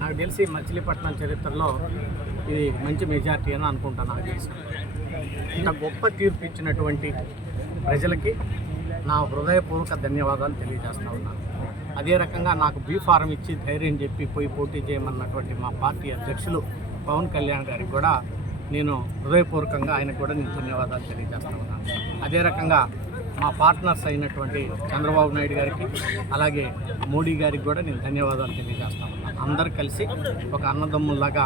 నాకు తెలిసి మచిలీపట్నం చరిత్రలో ఇది మంచి మెజార్టీ అని అనుకుంటాను. నాకు తెలిసి ఇంత గొప్ప తీర్పు ఇచ్చినటువంటి ప్రజలకి నా హృదయపూర్వక ధన్యవాదాలు తెలియజేస్తా ఉన్నాను. అదే రకంగా నాకు బీ ఫారం ఇచ్చి ధైర్యం చెప్పి పోయి పోటీ చేయమన్నటువంటి మా పార్టీ అధ్యక్షులు పవన్ కళ్యాణ్ గారికి కూడా నేను హృదయపూర్వకంగా ఆయనకు కూడా నేను ధన్యవాదాలు తెలియజేస్తా ఉన్నాను. అదే రకంగా మా పార్ట్నర్స్ అయినటువంటి చంద్రబాబు నాయుడు గారికి అలాగే మోడీ గారికి కూడా నేను ధన్యవాదాలు తెలియజేస్తా ఉన్నాను. అందరు కలిసి ఒక అన్నదమ్ముల్లాగా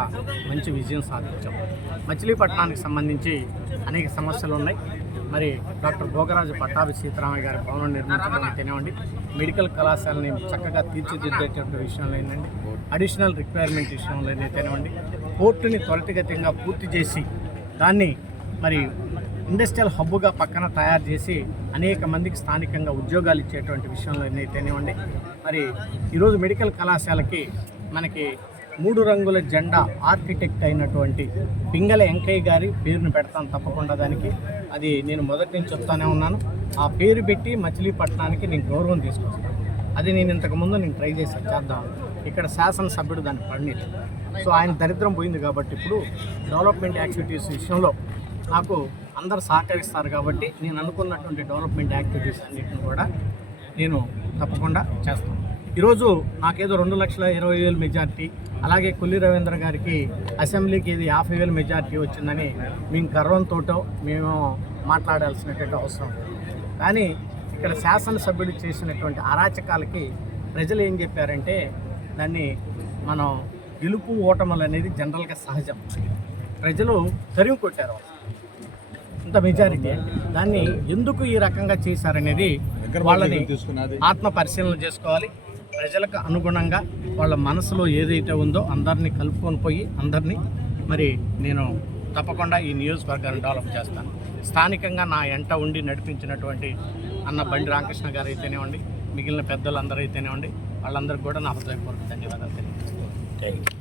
మంచి విజయం సాధించాం. మచిలీపట్నానికి సంబంధించి అనేక సమస్యలు ఉన్నాయి. మరి డాక్టర్ భోగరాజు పట్టాభి సీతారామయ్య గారి భవనం నిర్మించడం తినవండి, మెడికల్ కళాశాలని చక్కగా తీర్చిదిద్దేటువంటి విషయంలో ఏంటండి, అడిషనల్ రిక్వైర్మెంట్ విషయంలో అయితేనేవ్వండి, పోర్టుని త్వరితగతంగా పూర్తి చేసి దాన్ని మరి ఇండస్ట్రియల్ హబ్గా పక్కన తయారు చేసి అనేక మందికి స్థానికంగా ఉద్యోగాలు ఇచ్చేటువంటి విషయంలో అయితేనేవ్వండి, మరి ఈరోజు మెడికల్ కళాశాలకి మనకి 3 రంగుల జెండా ఆర్కిటెక్ట్ అయినటువంటి పింగళ వెంకయ్య గారి పేరును పెడతాను తప్పకుండా. దానికి అది నేను మొదటి నుంచి చెప్తానే ఉన్నాను. ఆ పేరు పెట్టి మచిలీపట్నానికి నేను గౌరవం తీసుకొస్తాను. అది నేను ఇంతకుముందు ట్రై చేద్దాం. ఇక్కడ శాసనసభ్యుడు దాన్ని పడినది. సో ఆయన దరిద్రం పోయింది కాబట్టి ఇప్పుడు డెవలప్మెంట్ యాక్టివిటీస్ విషయంలో నాకు అందరు సహకరిస్తారు కాబట్టి నేను అనుకున్నటువంటి డెవలప్మెంట్ యాక్టివిటీస్ అన్నింటిని కూడా నేను తప్పకుండా చేస్తాను. ఈరోజు నాకేదో 2,20,000 మెజార్టీ, అలాగే కొల్లి రవీంద్ర గారికి అసెంబ్లీకి ఇది 50,000 మెజార్టీ వచ్చిందని మేము గర్వంతో మేము మాట్లాడాల్సినటువంటి అవసరం లేదు. కానీ ఇక్కడ శాసనసభ్యుడు చేసినటువంటి అరాచకాలకి ప్రజలు ఏం చెప్పారంటే దాన్ని మనం గెలుపు ఓటములు అనేది జనరల్గా సహజం. ప్రజలు తరిమి కొట్టారు ఇంత మెజారిటీ. దాన్ని ఎందుకు ఈ రకంగా చేశారనేది వాళ్ళని ఆత్మ పరిశీలన చేసుకోవాలి. ప్రజలకు అనుగుణంగా వాళ్ళ మనసులో ఏదైతే ఉందో అందరినీ కలుపుకొని పోయి అందరినీ మరి నేను తప్పకుండా ఈ నియోజకవర్గాన్ని డెవలప్ చేస్తాను. స్థానికంగా నా ఎంట ఉండి నడిపించినటువంటి అన్న బండి రామకృష్ణ గారు అయితేనేవ్వండి, మిగిలిన పెద్దలందరూ అయితేనేవ్వండి, వాళ్ళందరికీ కూడా నా హృదయపూర్వక ధన్యవాదాలు తెలియజేస్తాను.